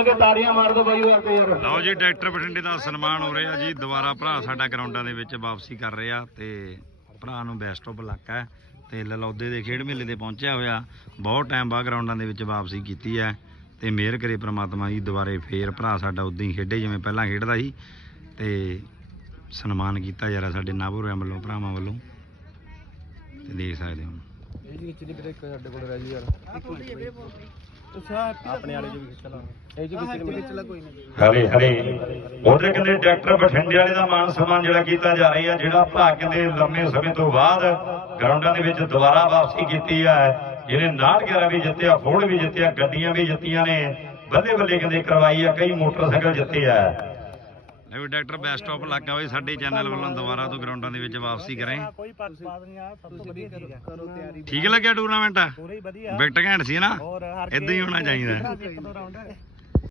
ਖੁੱਲ ਕੇ ਤਾੜੀਆਂ ਮਾਰ ਦੋ ਬਾਈ ਉਹ ਯਾਰ। ਲਓ ਜੀ ਡਾਇਰੈਕਟਰ ਬਠਿੰਡੇ ਦਾ ਸਨਮਾਨ ਹੋ ਰਿਹਾ ਜੀ। ਦੁਬਾਰਾ ਭਰਾ ਸਾਡਾ ਗਰਾਊਂਡਾਂ ਦੇ ਵਿੱਚ ਵਾਪਸੀ ਕਰ ਰਿਹਾ ਤੇ ਭਰਾ ਨੂੰ ਬੈਸਟ ਆਫ ਲੱਕ ਹੈ ਤੇ ਲਲੌਦੇ ਦੇ ਖੇਡ ਮੇਲੇ ਤੇ ਪਹੁੰਚਿਆ ਹੋਇਆ। ਬਹੁਤ ਟਾਈਮ ਬਾਅਦ ਗਰਾਊਂਡਾਂ ਦੇ ਵਿੱਚ ਵਾਪਸੀ ਕੀਤੀ ਹੈ ਤੇ ਮਿਹਰ ਕਰੇ ਪ੍ਰਮਾਤਮਾ ਜੀ ਦੁਬਾਰੇ ਫੇਰ ਭਰਾ ਸਾਡਾ ਉਦਾਂ ਹੀ ਖੇਡੇ ਜਿਵੇਂ ਪਹਿਲਾਂ ਖੇਡਦਾ ਸੀ। ਤੇ ਸਨਮਾਨ ਕੀਤਾ ਯਾਰਾ ਸਾਡੇ ਨਾਭੂਰਿਆਂ ਵੱਲੋਂ ਭਰਾਵਾਂ ਵੱਲੋਂ। ਤੇ ਦੇਖ ਸਕਦੇ ਹੋ। ਇਹ ਜੀ ਖਿੱਚਦੀ ਵੀਰੇ ਇੱਕ ਸਾਡੇ ਕੋਲ ਰਹਿ ਜੀ ਯਾਰ। ਆਪਣੇ ਵਾਲੇ ਜੋ ਵੀ ਖਿੱਚ ਲਾ। ਇਹ ਜੋ ਖਿੱਚ ਲਾ ਕੋਈ ਨਹੀਂ। ਹਰੇ ਹਰੇ। ਉਹਦੇ ਕਹਿੰਦੇ ਡਾਕਟਰ ਬਠਿੰਡੇ ਵਾਲੇ ਦਾ ਮਾਨ ਸਨਮਾਨ ਜਿਹੜਾ ਕੀਤਾ ਜਾ ਰਿਹਾ ਜਿਹੜਾ ਭਰਾ ਕਹਿੰਦੇ ਲੰਮੇ ਸਮੇਂ ਤੋਂ ਬਾਅਦ ਗਰਾਊਂਡਾਂ ਦੇ ਵਿੱਚ ਦੁਬਾਰਾ ਵਾਪਸੀ ਕੀਤੀ ਹੈ ਜਿਹਨੇ 911 ਵੀ ਜਿੱਤਿਆ ਫੋੜ ਵੀ ਜਿੱਤਿਆ ਗੱਡੀਆਂ ਵੀ ਜਿੱਤੀਆਂ ਨੇ ਬੱਲੇ ਬੱਲੇ ਕਹਿੰਦੇ ਕਰਵਾਈ ਆ ਕਈ ਮੋਟਰਸਾਈਕਲ ਜਿੱਤੇ ਆ। ਲੈ ਵੀ ਡਾਕਟਰ ਬੈਸਟ ਆਫ ਲੱਗਾ ਹੋਏ ਸਾਡੇ ਚੈਨਲ ਵੱਲੋਂ ਦੁਬਾਰਾ ਤੋਂ ਗਰਾਊਂਡਾਂ ਦੇ ਵਿੱਚ ਵਾਪਸੀ ਕਰੇ। ਕੋਈ ਪੱਖਪਾਤ ਨਹੀਂ ਆ ਸਭ ਤੋਂ ਵਧੀਆ ਚੀਜ਼ ਕਰੋ ਤਿਆਰੀ। ਠੀਕ ਲੱਗਿਆ ਟੂਰਨਾਮੈਂਟ ਪੂਰੇ ਹੀ ਵਧੀਆ। ਵਿਕਟ ਘੈਂਟ ਸੀ ਨਾ? ਹੋਰ ਹਰ ਇਦਾਂ ਹੀ ਹੋਣਾ ਚਾਹੀਦਾ। ਇੱਕ ਦੋ ਰਾਉਂਡ